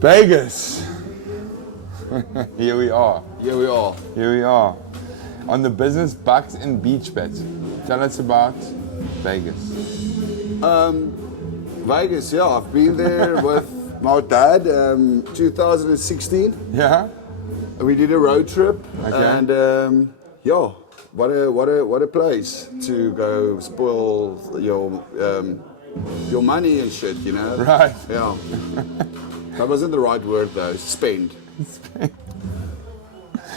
Vegas. Here we are. Here we are. On the business bucks and beach bets. Tell us about Vegas. Vegas, yeah, I've been there with my dad, 2016. Yeah? We did a road trip, Okay. and yeah, what a place to go spoil your money and shit, you know? Right. Yeah. That wasn't the right word though. Spend.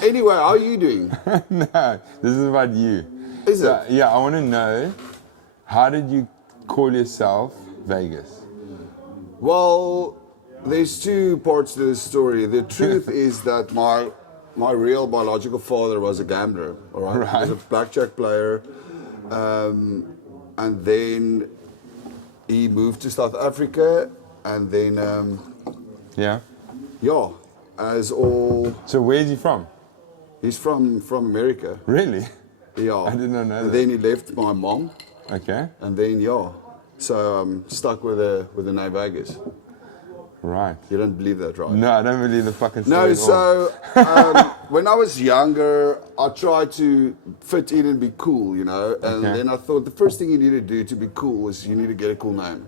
Anyway, how are you doing? No, this is about you. Is So, it? yeah, I want to know, how did you call yourself Vegas? Well, there's two parts to this story. The truth is that my real biological father was a gambler. All right, he was a blackjack player, and then he moved to South Africa, and then Yeah? as all. So where's he from? He's from America. Really? Yeah, I did not know and that. then he left my mom, Okay. and then so I'm stuck with the name Vegas. Right. You don't believe that, right? No, I don't believe the fucking story No, at all. so when I was younger, I tried to fit in and be cool, you know. And Okay. then I thought the first thing you need to do to be cool is you need to get a cool name.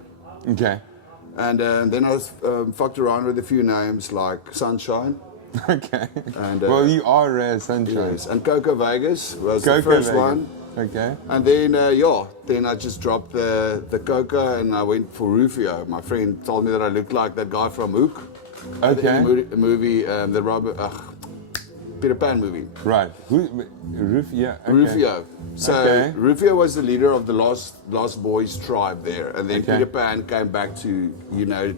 Okay. And then I fucked around with a few names like Sunshine. Okay. And, well, you are rare sunshine. Yes, and Coco Vegas was Coco the first Vegas. one. Okay. And then, then I just dropped the Coca and I went for Rufio. My friend told me that I looked like that guy from Hook. Okay. The movie, the Peter Pan movie. Right. Rufio? Yeah. Okay. Rufio. So Okay. Rufio was the leader of the Lost Boys tribe there. And then Okay. Peter Pan came back to,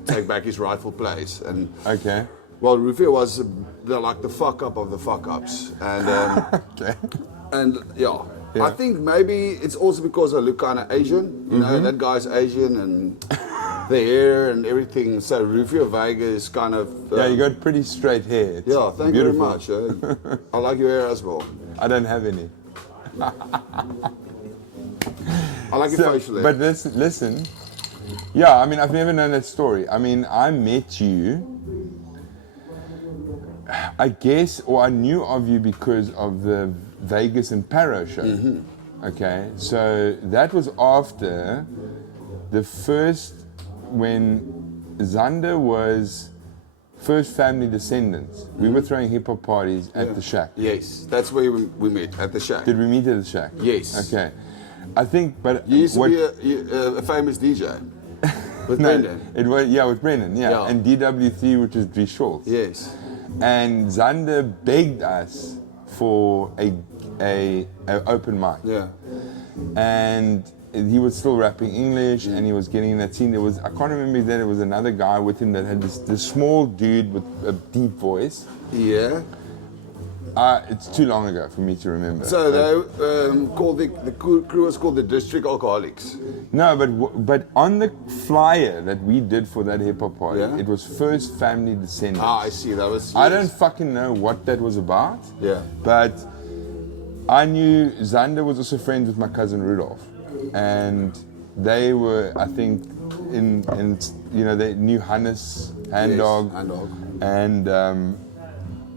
take back his rightful place. And Okay. well, Rufio was the fuck up of the fuck ups. And, Okay. and Yeah. I think maybe it's also because I look kind of Asian. You know, that guy's Asian and the hair and everything. So Rufio Vega is kind of. Yeah, you got pretty straight hair. It's Yeah, thank beautiful. you very much. I like your hair as well. I don't have any. I like your facial hair. But listen. Yeah, I mean, I've never known that story. I mean, I met you, I guess, or I knew of you because of the Vegas and Paro show. Mm-hmm. Okay, so that was after the first, when Xander was first Family Descendants. We were throwing hip hop parties at the Shack. Yes, that's where we met, at the Shack. Did we meet at the Shack? Yes. Okay. I think, but You used to be a famous DJ with Brendan. It was, with Brendan, Yeah. and DW3, which is Drie Schultz. Yes. And Xander begged us for a open mic. Yeah. And he was still rapping English, and he was getting in that scene. There was, I can't remember that, it was another guy with him that had this small dude with a deep voice. Yeah. It's too long ago for me to remember. So they called the crew was called the District Alcoholics. No, but on the flyer that we did for that hip hop party, Yeah. it was First Family Descendants. I see. That was. I don't fucking know what that was about. Yeah. But I knew Xander was also friends with my cousin Rudolph, and they were, I think, in they knew Hannes, Hand Dog, and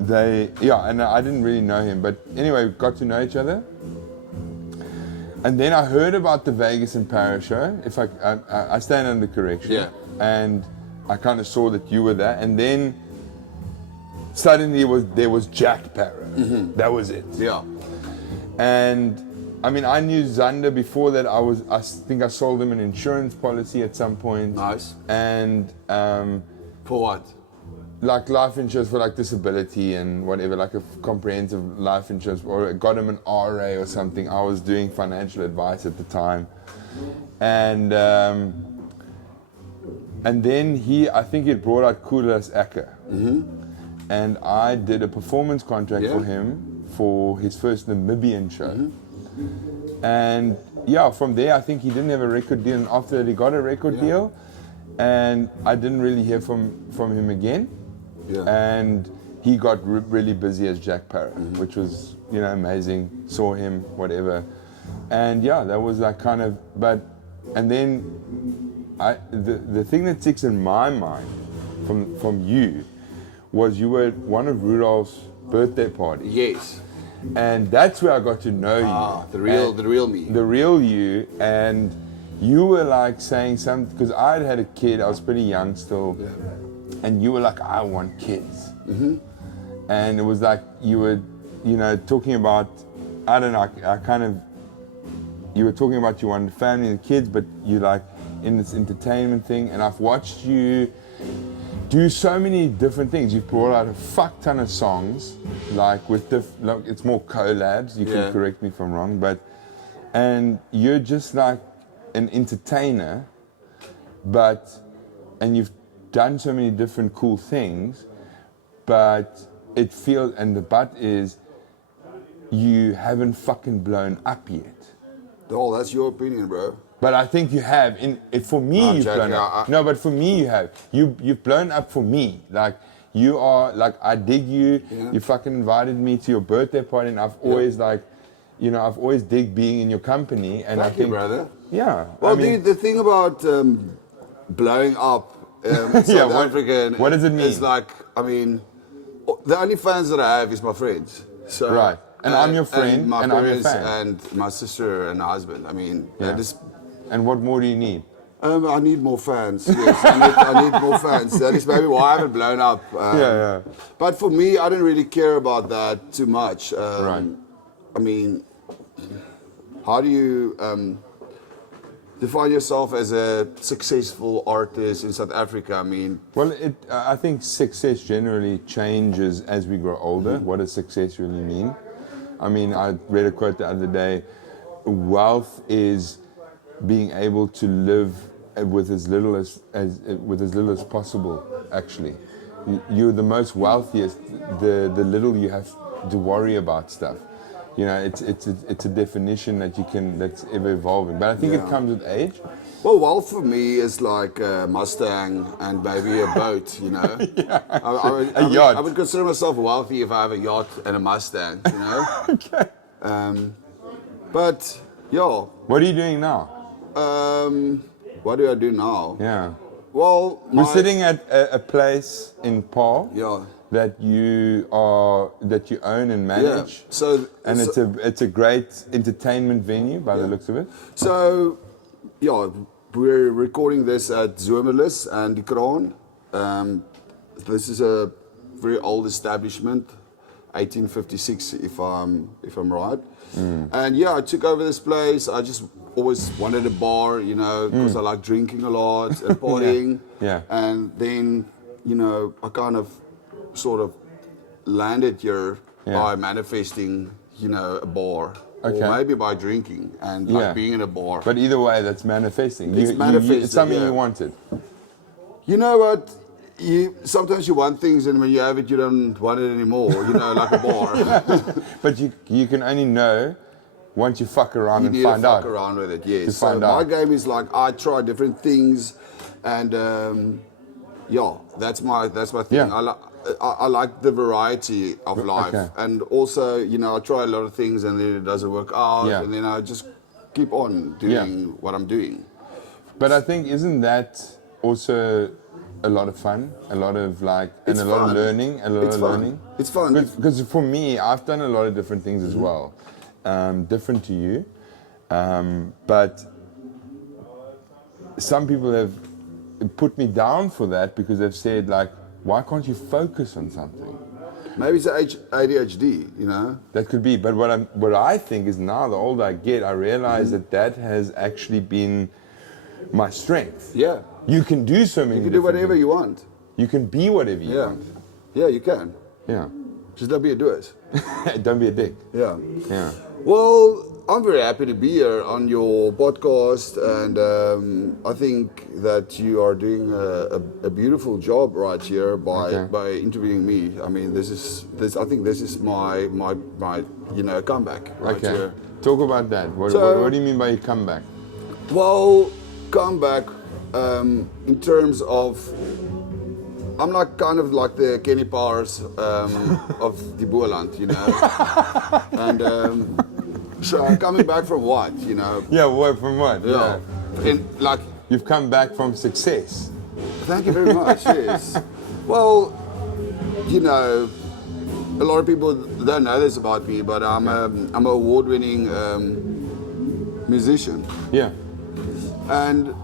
and I didn't really know him, but anyway, we got to know each other. And then I heard about the Vegas and Paris show. If I stand under correction. Yeah. And I kind of saw that you were there, and then suddenly there was Jack Parra. Mm-hmm. That was it. Yeah. And I mean, I knew Xander before that. I think I sold him an insurance policy at some point. Nice. And For what? like life insurance for like disability and whatever, like a comprehensive life insurance, or got him an RA or something. I was doing financial advice at the time, and then I think he brought out Kulas Acker, and I did a performance contract for him for his first Namibian show, and from there I think he didn't have a record deal, and after that he got a record deal, and I didn't really hear from him again. Yeah. And he got really busy as Jack Parra, which was, amazing. Saw him, whatever. And that was like kind of, and then the thing that sticks in my mind from you was you were at one of Rudolph's birthday parties. Yes. And that's where I got to know you. The real me. The real you. And you were like saying something, because I had a kid, I was pretty young still. Yeah. And you were like, I want kids. Mm-hmm. And it was like you were, talking about, I don't know, you were talking about you wanted family and kids, but you like in this entertainment thing. And I've watched you do so many different things. You've brought out a fuck ton of songs, like with it's more collabs. You can correct me if I'm wrong, and you're just like an entertainer, and you've done so many different cool things, but it feels, and the but is, you haven't fucking blown up yet. Oh, that's your opinion, bro. But I think you have. For me, you've blown up. No, but for me, you have. You've blown up for me. Like, you are, like, I dig you. Yeah. You fucking invited me to your birthday party, and I've always, I've always digged being in your company. And Thank I think, you, brother. Yeah. Well, the thing about blowing up in South Africa, what does it mean? It's like, the only fans that I have is my friends. So, right. And I'm your friend, and my and I'm your parents, fan. and my sister and husband. And what more do you need? I need more fans. Yes, I need more fans. That is maybe why I haven't blown up. But for me, I don't really care about that too much. Right. How do you define yourself as a successful artist in South Africa? Well, I think success generally changes as we grow older. Mm-hmm. What does success really mean? I read a quote the other day. Wealth is being able to live with as little as possible. Actually, you're the most wealthiest the little you have to worry about stuff. It's a definition that's ever evolving. But I think it comes with age. Well, wealth for me is like a Mustang and maybe a boat. A yacht. I would consider myself wealthy if I have a yacht and a Mustang. Okay. But yeah. What are you doing now? What do I do now? Yeah. Well, we're sitting at a place in Paarl. Yeah. That you own and manage. Yeah. It's a great entertainment venue by the looks of it. So, we're recording this at Zomerlis and Die Kraan. This is a very old establishment, 1856 if I'm right. Mm. And I took over this place. I just always wanted a bar, because I like drinking a lot and partying. Yeah. And then, I kind of sort of landed here by manifesting, a bar. Okay. Or maybe by drinking and like being in a bar. But either way, that's manifesting. It's manifesting. It's something you wanted. You know what? Sometimes you want things, and when you have it, you don't want it anymore. Like a bar. But you can only know once you fuck around and find out. You need to fuck around with it, yes. So my game is like I try different things, and that's my thing. Yeah. I like the variety of life, and also I try a lot of things, and then it doesn't work out, and then I just keep on doing what I'm doing. But I think isn't that also a lot of fun, a lot of lot of learning, It's fun. Because for me, I've done a lot of different things as well, different to you, but some people have put me down for that because they've said like, why can't you focus on something? Maybe it's ADHD, That could be, but what I think is now the older I get, I realize that has actually been my strength. Yeah. You can do so many. You can do whatever you want. You can be whatever you want. Yeah, you can. Yeah. Just don't be a doers. Don't be a dick. Yeah. Yeah. Well, I'm very happy to be here on your podcast, and I think that you are doing a beautiful job right here by interviewing me. I think this is my comeback right here. Talk about that. What do you mean by your comeback? Well, comeback in terms of I'm like kind of like the Kenny Powers of the Boland, and. So coming back from what, Yeah, from what? Yeah. You've come back from success. Thank you very much. Yes. Well, you know, a lot of people don't know this about me, but I'm an award-winning musician. Yeah. And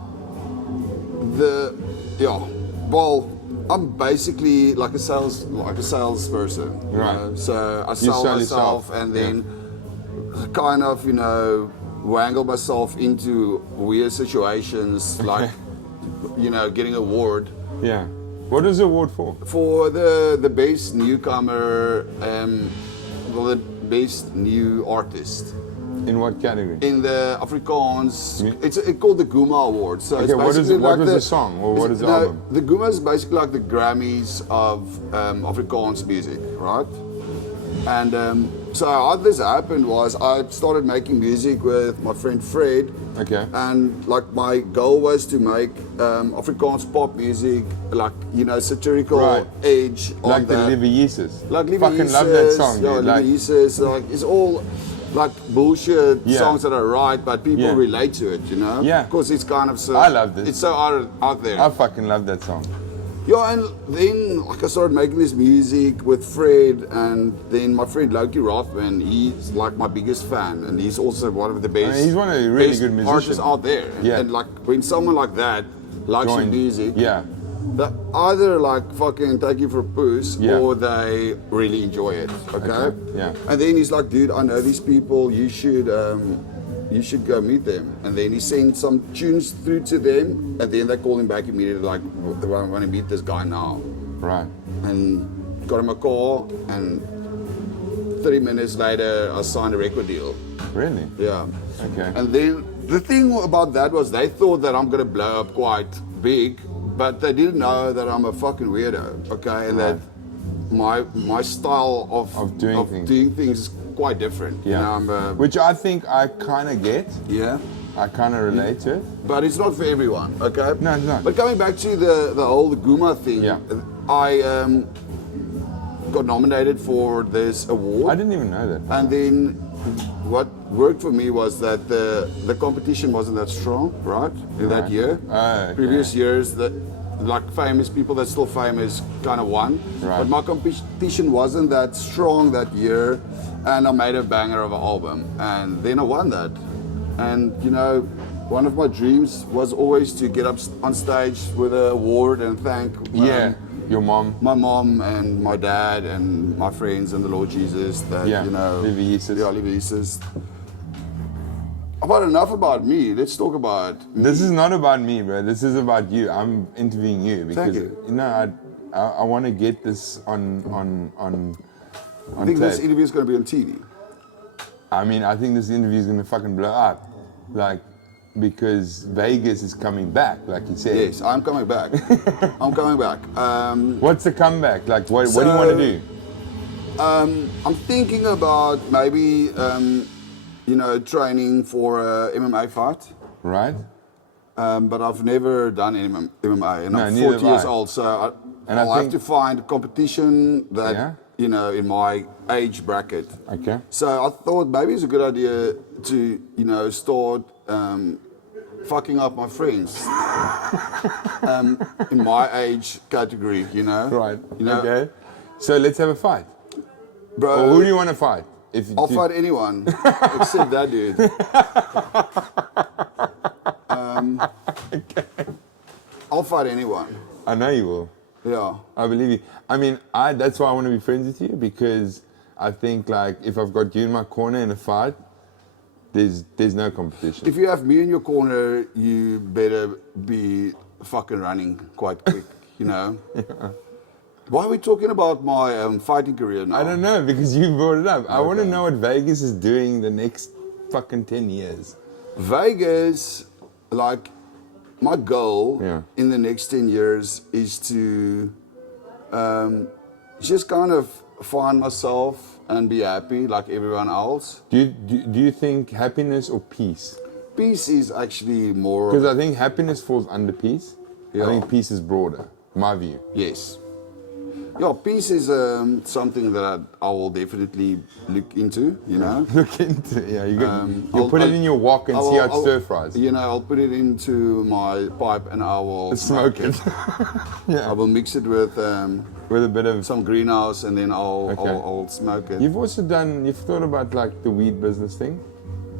well, I'm basically like a salesperson. You Right. know? So I You sell sell myself yourself, and then kind of, you know, wangle myself into weird situations like, you know, getting an award. Yeah. What is the award for? For the best newcomer, well, the best new artist. In what category? In the Afrikaans, it's called the Guma Award. So Okay, it's basically what like was the song or what is the album? The Guma is basically like the Grammys of Afrikaans music, right? And so how this happened was I started making music with my friend Fred. Okay. And like my goal was to make Afrikaans pop music, like, you know, satirical Right. edge on Like the that. Lieve Like Lieve Fucking love that Jezus, song, yeah, dude. Like, Lieve Jezus, like it's all like bullshit Yeah. songs that I write, but people Yeah. relate to it, you know? Yeah. Because it's kind of so. I love this. It's so out there. I fucking love that song. Yeah, and then like I started making this music with Fred, and then my friend Loki Rothman, he's like my biggest fan, and he's also one of the best. He's one of the really best good musicians artists out there. Yeah. And like when someone like that likes your Join. music, Yeah. they either like fucking take you for a puss, Yeah. or they really enjoy it. Okay? Okay, yeah. And then he's like, dude, I know these people. You should go meet them. And then he sent some tunes through to them, and then they call him back immediately, like, I want to meet this guy now. Right. And got him a call, and 30 minutes later, I signed a record deal. Really? Yeah. Okay. And then the thing about that was they thought that I'm gonna blow up quite big, but they didn't know that I'm a fucking weirdo. Okay, and that my style of doing things is quite different. Yeah. You know, Which I think I kind of get. yeah. I kind of relate to it. But it's not for everyone, okay? No, it's not. But coming back to the whole Guma thing, Yeah. I got nominated for this award. I didn't even know that. And then what worked for me was that the competition wasn't that strong, right? In that year. Okay. Previous years, that like famous people that's still famous kind of won. Right. But my competition wasn't that strong that year, and I made a banger of an album, and then I won that. And you know, one of my dreams was always to get up on stage with an award and thank Your mom. my mom and my dad and my friends and the Lord Jesus that, you know. Lieve Jezus. Yeah, Lieve Jezus. About enough about me. Let's talk about me. This is not about me, bro. This is about you. I'm interviewing you because you. know I want to get this on I think this tape. interview is going to be on TV. I mean, I think this interview is gonna fucking blow up, like, because Vegas is coming back, like you said. Yes, I'm coming back. I'm coming back. What's the comeback? Like, what do you want to do? I'm thinking about maybe, you know, training for a MMA fight. Right? But I've never done MMA, and No, I'm neither 40 have years I. old, so And I'll I have to think- find a competition that, you know, in my age bracket. Okay. So I thought maybe it's a good idea to, you know, start fucking up my friends in my age category, you know. Right. You know, Okay. So let's have a fight. bro. Or who do you want to fight? I'll fight anyone except that dude. I'll fight anyone. I know you will. Yeah. I believe you. I mean, that's why I want to be friends with you, because I think, like, if I've got you in my corner in a fight, there's no competition. If you have me in your corner, you better be fucking running quite quick, you know? Why are we talking about my fighting career now? I don't know, because you brought it up. I want to know what Vegas is doing the next fucking 10 years. Vegas, like, my goal Yeah. in the next 10 years is to just kind of find myself and be happy like everyone else. Do you think happiness or peace? Peace is actually more... Because I think happiness falls under peace. Yeah. I think peace is broader, my view. Yes. Yeah, peace is something that I will definitely look into, you know. Look into it, yeah. You I'll- put it I'll- in your wok and see how it stir fries. You know, I'll put it into my pipe and I will Smoke it. I will mix it with With a bit of... some greenhouse and then I'll smoke it. You've thought about like the weed business thing?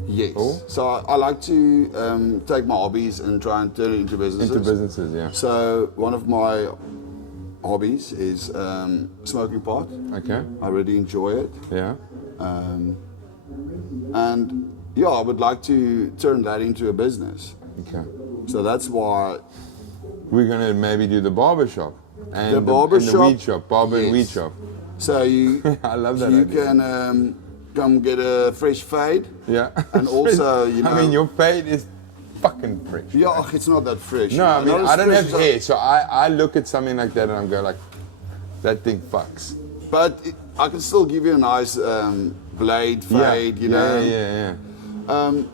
Yes. Cool. So I like to take my hobbies and try and turn it into businesses. Into businesses, yeah. So one of my hobbies is smoking pot. Okay. I really enjoy it. Yeah. And yeah, I would like to turn that into a business. Okay. So that's why We're gonna maybe do the barber shop and The barber and shop? the weed shop, barber and weed Yes. shop. so you I love that you idea. can come get a fresh fade. Yeah. And also, you know, I mean, your fade is fucking fresh. Yeah, it's not that fresh. No, I mean, Not as I don't fresh have as hair, so I look at something like that and I go like, that thing fucks. But I can still give you a nice blade fade, you know. Yeah.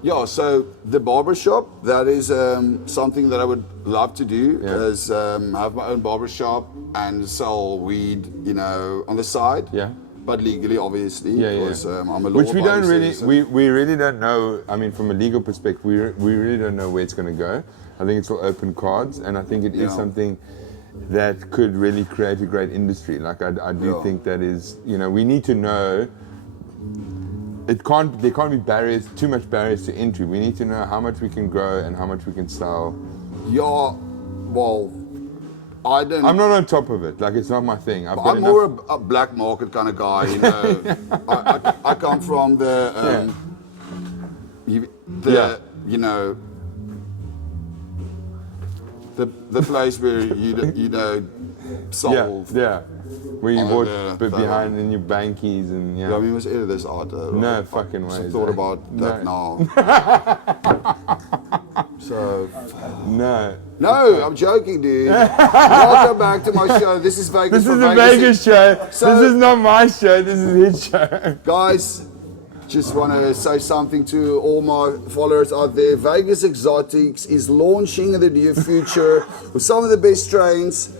Yeah, so the barber shop, that is something that I would love to do, Yeah. is have my own barber shop and sell weed, you know, on the side. Yeah. But legally, obviously, Yeah, yeah. because I'm a law Which we don't really, citizen. we really don't know. I mean, from a legal perspective, we really don't know where it's going to go. I think it's all open cards, and I think it is Yeah. something that could really create a great industry. Like I do Yeah. think that is, you know, we need to know. There can't be barriers, too much barriers to entry. We need to know how much we can grow and how much we can sell. Yeah, well, I don't. I'm not on top of it. Like it's not my thing. I've got I'm enough- more a black market kind of guy, you know. I come from the, Yeah. you know, the place where you know solve. Yeah. Where you Oh, bought yeah, but that behind in your bankies and Yeah, we must edit this out. No fucking way. I thought about that now. So No. no, I'm joking, dude. Welcome back to my show. This is Vegas. This from is a Vegas show. So- This is not my show. This is his show. Guys, just want to say something to all my followers out there. Vegas Exotics is launching in the near future with some of the best strains.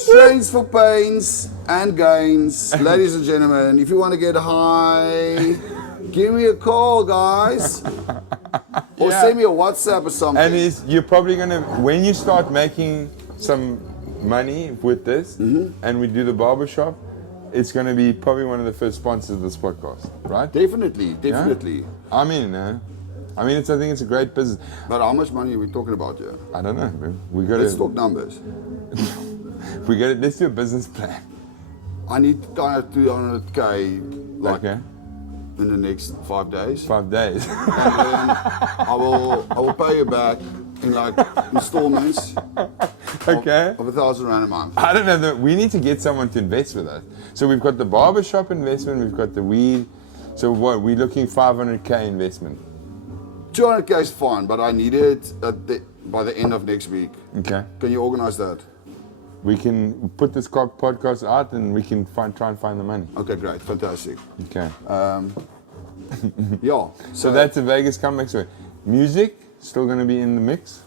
Strains for pains and gains. Ladies and gentlemen, if you want to get high, give me a call, guys. Or Yeah. send me a WhatsApp or something. And you're probably gonna, when you start making some money with this, and we do the barbershop, it's gonna be probably one of the first sponsors of this podcast, right? Definitely. Yeah? I mean, I think it's a great business. But how much money are we talking about here? I don't know, man. We gotta, Let's talk numbers. let's do a business plan. I need kind of 200K like Okay. in the next 5 days. 5 days. And then I will pay you back in like installments Okay. of 1,000 rand a month. I don't know. We need to get someone to invest with us. So we've got the barbershop investment, we've got the weed. So what? We're looking 500K investment. 200K is fine, but I need it by the end of next week. Okay. Can you organize that? We can put this podcast out and we can try and find the money. Okay, great, fantastic. Okay. Yeah. So that's a Vegas comeback story. Music still going to be in the mix?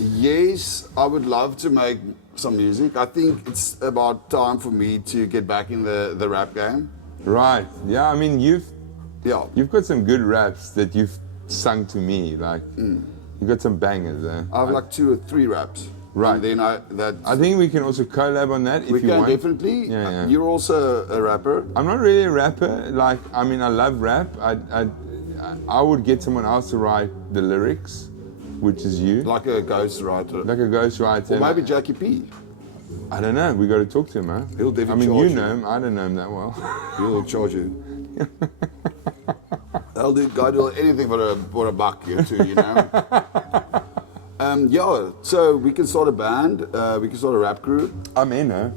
Yes, I would love to make some music. I think it's about time for me to get back in the rap game. Right. Yeah. I mean, you've got some good raps that you've sung to me. Like you've got some bangers. I have like 2 or 3 raps. Right. And then I think we can also collab on that if we you can want. definitely. Yeah. You're also a rapper. I'm not really a rapper. Like, I mean, I love rap. I would get someone else to write the lyrics, which is you. Like a ghostwriter. Like a ghostwriter. Or maybe Jackie P. I don't know. We got to talk to him, huh? He'll definitely I mean, charge you you. know him. I don't know him that well. He'll charge you. I'll do anything for a buck or two, you know. Yeah, so we can start a band. We can start a rap crew. I'm in, huh?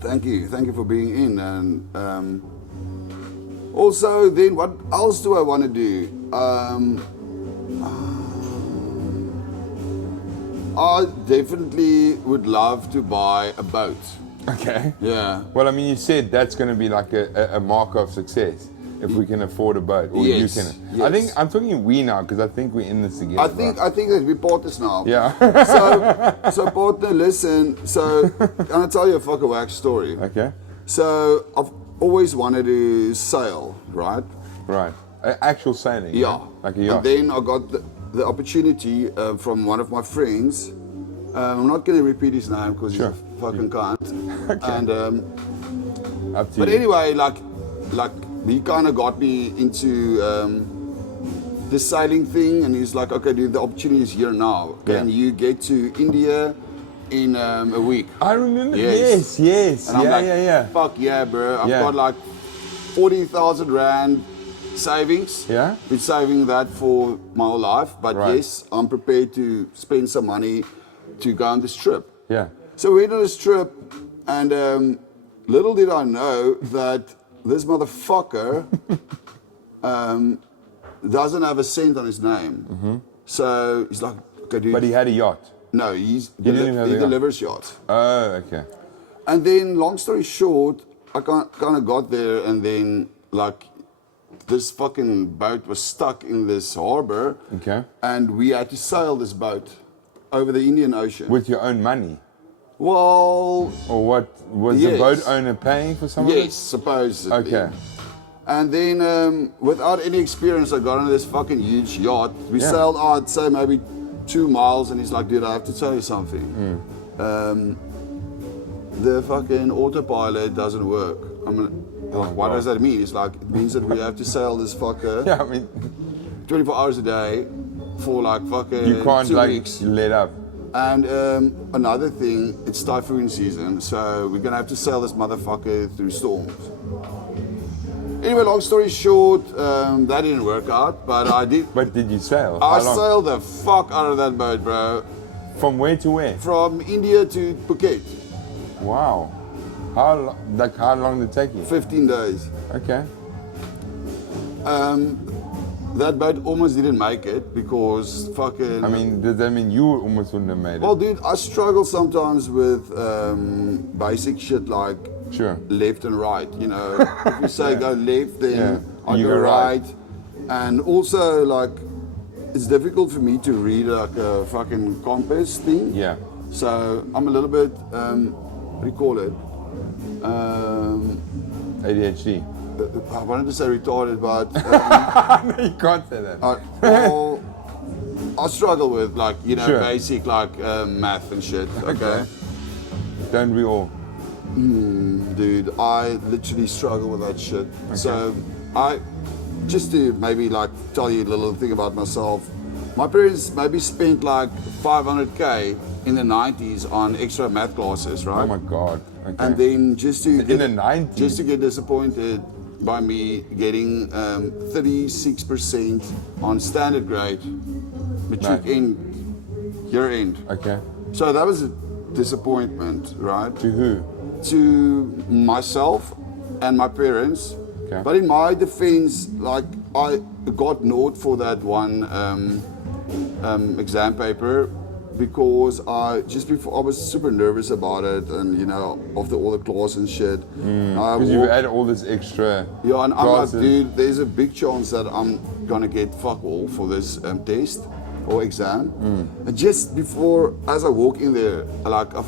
Thank you for being in. And also, then what else do I want to do? I definitely would love to buy a boat. Okay. Yeah. Well, I mean, you said that's going to be like a mark of success. if we can afford a boat, or Yes, you can. yes. I think I'm talking we now because I think we're in this together. I think that we partners now. Yeah. So partner, listen. So can I tell you a fucking wax story? Okay. So I've always wanted to sail, right? Right. Actual sailing. Yeah. Like a yacht. And then I got the opportunity from one of my friends. I'm not going to repeat his name because Sure. he's a fucking cunt. Okay. And Up to but you. anyway, like he kind of got me into the sailing thing, and he's like, okay, dude, the opportunity is here now. Can you get to India in a week? I remember. Yes. And I'm like, Yeah. fuck yeah, bro. I've Yeah. got like 40,000 rand savings. Yeah. Been saving that for my whole life, but Right. yes, I'm prepared to spend some money to go on this trip. Yeah. So we went on this trip, and little did I know that this motherfucker doesn't have a cent on his name. So he's like, okay, dude. But he had a yacht. No, he didn't even have a yacht. delivers yachts. Oh, okay. And then, long story short, I kind of got there, and then like this fucking boat was stuck in this harbor. Okay. And we had to sail this boat over the Indian Ocean. With your own money. Well, Or what? Was the Yes. boat owner paying for some of yes, it? supposedly. Okay. And then, without any experience, I got on this fucking huge yacht. We Yeah. sailed, I'd say maybe 2 miles, and he's like, dude, I have to tell you something. The fucking autopilot doesn't work. I'm like, what God. does that mean? It's like, it means that we have to sail this fucker Yeah, I mean, 24 hours a day for like fucking you can't 2 like weeks. let up. And another thing, it's typhoon season, so we're gonna have to sail this motherfucker through storms. Anyway, long story short, that didn't work out, but I did. But did you sail? I How long? sailed the fuck out of that boat, bro. From where to where? From India to Phuket, Wow. How long did it take you? 15 days. Okay. That boat almost didn't make it because fucking. I mean, does that mean you almost wouldn't have made it? well, dude, I struggle sometimes with basic shit like Sure. left and right. You know, if you say go left, then Yeah. I You go go right. right. And also, like, it's difficult for me to read like a fucking compass thing. Yeah. So I'm a little bit, what do you call it? ADHD. I wanted to say retarded, but No, you can't say that. well, I struggle with like Sure. basic like math and shit. Okay. Don't we all? Dude, I literally struggle with that shit. So I just to maybe like tell you a little thing about myself. My parents maybe spent like 500K in the 90s on extra math classes, right? Oh my God. Okay. And then just to in the 90s? just to get disappointed by me getting 36% on standard grade, matric Right. end, year end. Okay. So that was a disappointment, right? To who? To myself and my parents. Okay. But in my defense, like I got naught for that one exam paper because I was super nervous about it, and after all the class and shit. Because you had all this extra Yeah, and I'm like, classes. dude, there's a big chance that I'm gonna get fuck all for this test or exam. And just before, as I walk in there, like I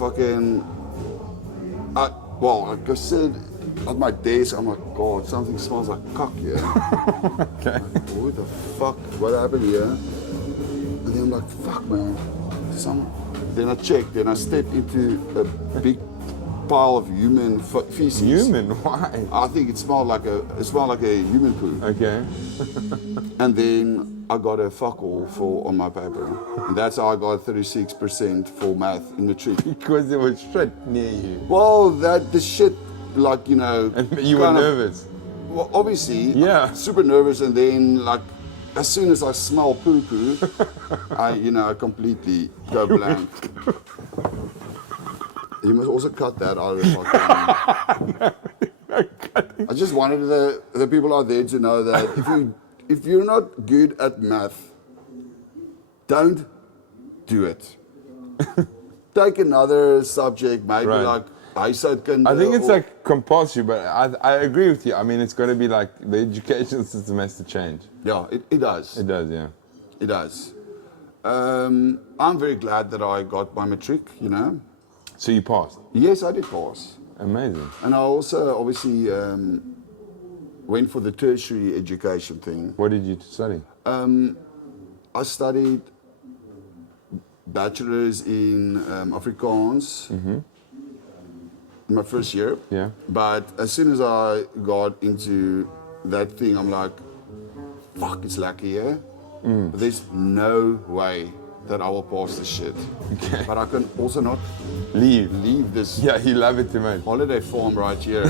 sit at my desk, I'm like, God, something smells like cock here. Okay. What the fuck? What happened here? And then I'm like, fuck, man. Then I checked, then I stepped into a big pile of human feces. Human? Why? I think it smelled like a human poo. Okay. And then I got a fuck all on my paper. And that's how I got 36% for math in the tree. Because there was shit near you. Well, the shit, like, And you were kind of- nervous. Well, obviously, Yeah. super nervous, and then like as soon as I smell poo, I completely go blank. You must also cut that out of the fucking. I just wanted the people out there to know that if you're not good at math, don't do it. Take another subject, maybe Right. like huishoudkunde. I think it's like compulsory, but I agree with you. I mean, it's got to be like the education system has to change. Yeah, it does. It does, yeah. It does. I'm very glad that I got my matric, you know. So you passed? Yes, I did pass. Amazing. And I also obviously went for the tertiary education thing. What did you study? I studied bachelor's in Afrikaans in my first year. Yeah. But as soon as I got into that thing, I'm like, fuck, it's lucky, yeah? But there's no way that I will pass this shit. Okay. But I can also not Leave this Yeah, you love it too much. holiday farm right here.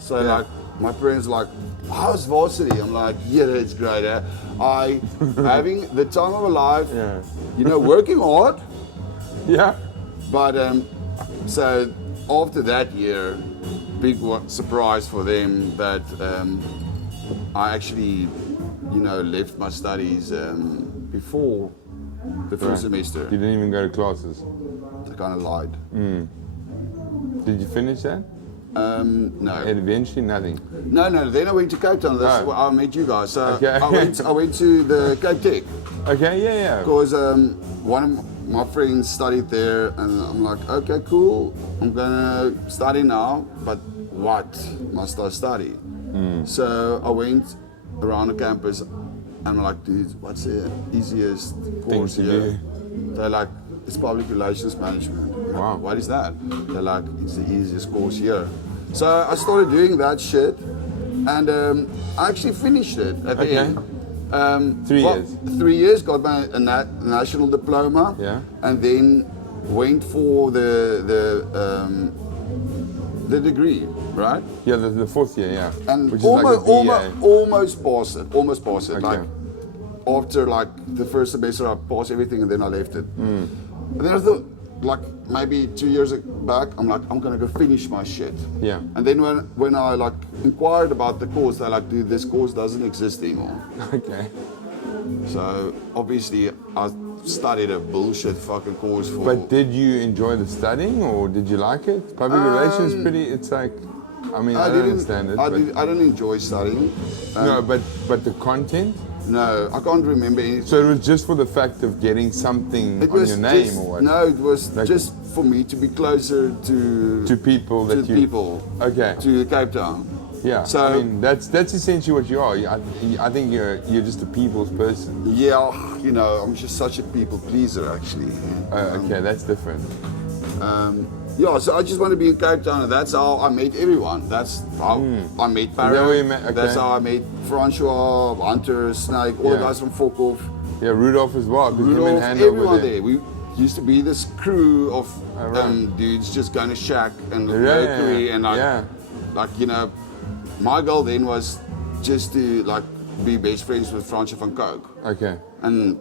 So like, my parents like, how's varsity? I'm like, yeah, it's great. Eh? I having the time of my life, Yeah. you know, working hard. Yeah. But so after that year, big surprise for them that I actually, you know, left my studies before the first semester. You didn't even go to classes. I kind of lied. Did you finish that? No. And eventually, nothing. No. Then I went to Cape Town. That's where I met you guys. So Okay. I went to the Cape Tech Okay, yeah. because one of my friends studied there, and I'm like, okay, cool. I'm gonna study now, but what must I study? So I went around the campus, and I'm like, dude, what's the easiest course to here? do. They're like, it's public relations management. I'm like, Wow. what is that? They're like, it's the easiest course here. So I started doing that shit, and I actually finished it at the Okay. end. 3 years. 3 years, got my national diploma, Yeah. and then went for the degree, right? Yeah, the fourth year, yeah. And Which is like a BA. almost passed it. Almost passed it. Okay. Like after like the first semester, I passed everything, and then I left it. And then I thought, like maybe 2 years back, I'm like, I'm gonna go finish my shit. Yeah. And then when I like inquired about the course, they're like, dude, this course doesn't exist anymore. Okay. So obviously, I studied a bullshit fucking course for. But did you enjoy the studying, or did you like it? Public relations, pretty. It's like, I mean, I don't understand it. I but didn't enjoy studying. no, but the content. No, I can't remember anything. So it was just for the fact of getting something It on was your name, just, or what? No, it was Like- just for me to be closer To people to that you. people, Okay. to Cape Town. Yeah. So I mean, that's essentially what you are. I think you're just a people's person. yeah, you know, I'm just such a people pleaser actually. Okay, that's different. Yeah, so I just want to be in Cape Town, and that's how I met everyone. That's how I met that where you Barry. met- okay. That's how I met Francois, Hunter, Snake, all the Yeah. guys from Forkoff, Yeah, Rudolph as well. 'Cause him and Rudolph, Hando were everyone there. We used to be this crew of right. dudes just going to Shack and Yeah, Mercury yeah, and like, yeah. like, you know, my goal then was just to like be best friends with Francois van Coke. Okay. And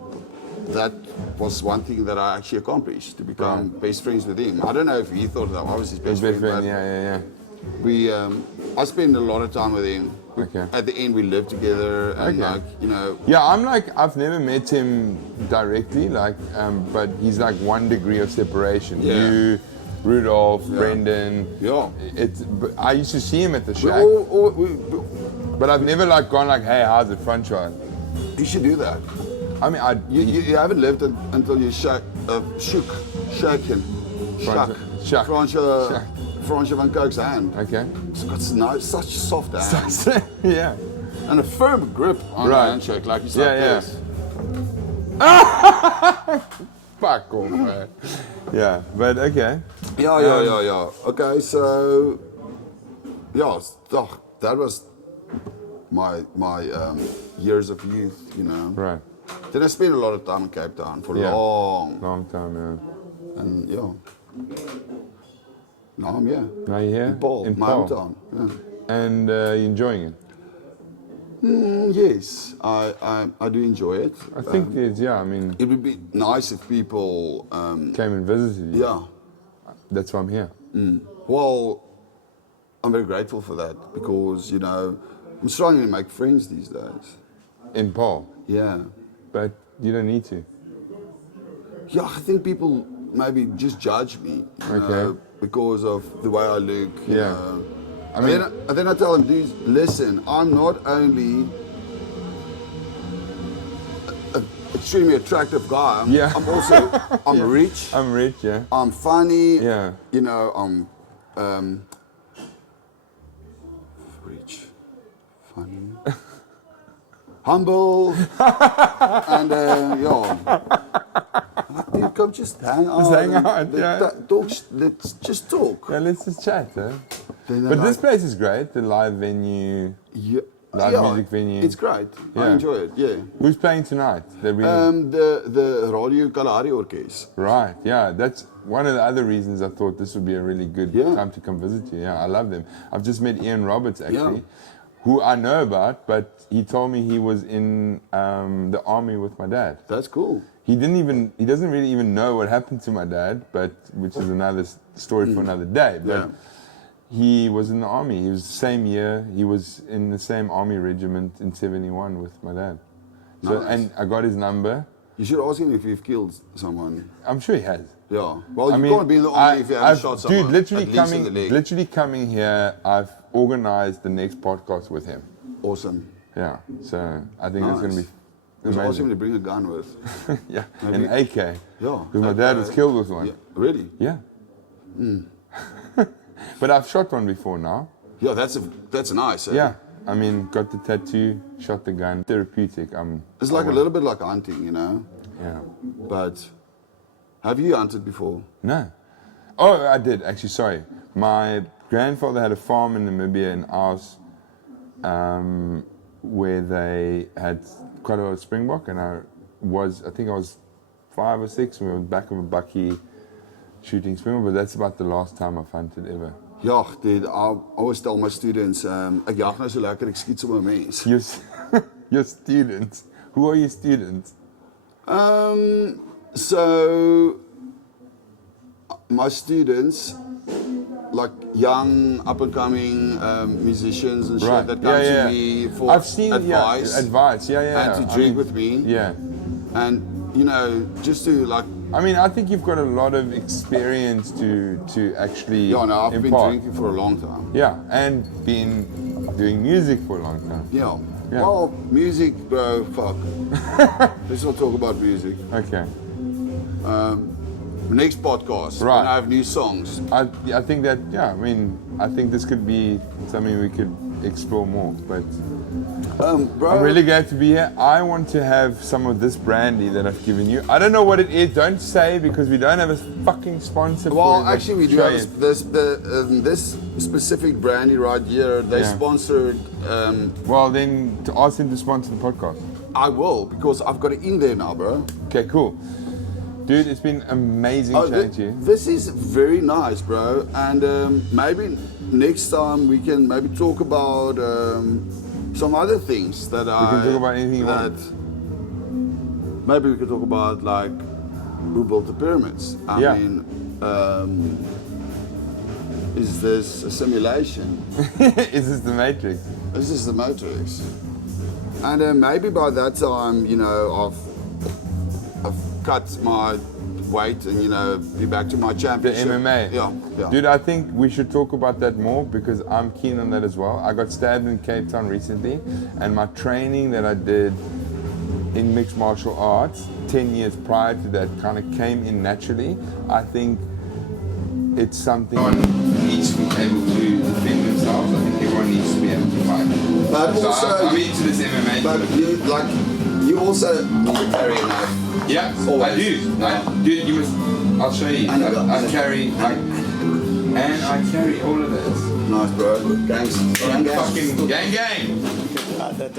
that was one thing that I actually accomplished, to become best friends with him. I don't know if he thought that I was his best Best friend, friend. but Yeah. we, I spent a lot of time with him. Okay. At the end, we lived together, and Okay. like, you know, Yeah, I've never met him directly, like, but he's like 1 degree of separation. Yeah. You, Rudolph, Brendan. yeah. But I used to see him at the We shack, but I've never like gone like, hey, how's it, Francois? you should do that. I mean, You haven't lived until you shook him. Shuck. Francois van Coke's hand. Okay. It's got such soft hand. Yeah. And a firm grip on the Right. handshake, like he's Yeah, like yeah. this. Fuck off, man. Yeah, but okay. Yeah. Okay, so yeah, that was my years of youth, you know. Right. Then I spent a lot of time in Cape Town for Yeah. long, Time, yeah. and yeah. Now I'm here. Now you're here? In Paul, In my Paul. hometown. Yeah. And you're enjoying it? Yes, I do enjoy it. I think it's, yeah, I mean, It would be nice if people, came and visited you. yeah. That's why I'm here. Well, I'm very grateful for that because, you know, I'm struggling to make friends these days. In Paul. Yeah. But you don't need to. Yeah, I think people maybe just judge me. You Okay. know, because of the way I look. You Yeah. know. I mean, And then I tell him, dude, listen, I'm not only an extremely attractive guy. Yeah. I'm also rich. I'm rich, yeah. I'm funny. Yeah. You know, I'm rich, funny, humble, and dude, come just hang out. Just hang out, yeah. Let's just talk. Yeah, let's just chat, eh? Then But this place is great, the live venue, live music venue. It's great. I Yeah. enjoy it. Yeah. Who's playing tonight? The Radio Kalahari Orkest. Right, yeah, that's one of the other reasons I thought this would be a really good Yeah. time to come visit you. Yeah, I love them. I've just met Ian Roberts actually, who I know about, but he told me he was in the army with my dad. That's cool. He doesn't really even know what happened to my dad, but which is another story for another day. But Yeah. he was in the army. He was the same year. He was in the same army regiment in '71 with my dad. So, Nice. and I got his number. You should ask him if you've killed someone. I'm sure he has. Yeah. Well, I you mean, can't be in the army if you haven't shot someone. Dude, literally at least in the leg. coming here, I've organized the next podcast with him. Awesome. Yeah, so I think it's going to be Just ask him amazing. to bring a gun with. Yeah, Maybe- an AK. Yeah. Because my dad was killed with one. Yeah. Really? Yeah. But I've shot one before now. Yeah, that's nice. Eh? Yeah. I mean, got the tattoo, shot the gun. Therapeutic. It's like a little bit like hunting, you know. Yeah. But have you hunted before? No. Oh, I did, actually, sorry. My grandfather had a farm in Namibia in Ouse where they had quite a lot of springbok, and I think I was 5 or 6, and we were back of a bucky shooting springbok, but that's about the last time I've hunted ever. Ja, dude, I always tell my students, ek jag nou so lekker, ek skiet sommer mens. Your students. Who are your students? So my students, like young, up and coming musicians and shit Right. that come to me for I've seen advice, advice. Yeah. and to drink with me, Yeah. and you know, just to like. I mean, I think you've got a lot of experience to actually Yeah, no, I've been impart. drinking for a long time. Yeah, and been doing music for a long time. Yeah. Yeah. Well, music, bro, fuck. Let's not talk about music. Okay. Next podcast, Right. when I have new songs. I think that, yeah, I mean, I think this could be something we could explore more, but Bro, I'm really glad to be here. I want to have some of this brandy that I've given you. I don't know what it is, don't say, because we don't have a fucking sponsor well, for it. but actually, we do try have it. this specific brandy right here. They Yeah. sponsored. Well, then, to ask him to sponsor the podcast. I will, because I've got it in there now, bro. Okay, cool. Dude, it's been amazing chatting to you. This is very nice, bro. And maybe next time we can maybe talk about some other things that We can talk about anything you that want. maybe we could talk about, like, who built the pyramids. I Yeah. mean, is this a simulation? Is this the Matrix? This is the Matrix. And maybe by that time, you know, I've cut my weight and, you know, be back to my The championship. MMA. Yeah. Dude, I think we should talk about that more because I'm keen on that as well. I got stabbed in Cape Town recently, and my training that I did in mixed martial arts 10 years prior to that kind of came in naturally. I think it's something everyone needs to be able to defend themselves. I think everyone needs to be able to fight. But So also, I'm into this MMA. but you also need to carry a knife. Yeah, Always. I do. Dude, you must. I'll show you. I carry. And I carry all of this. Nice, bro. Gangs. Fucking gang. Ah, that.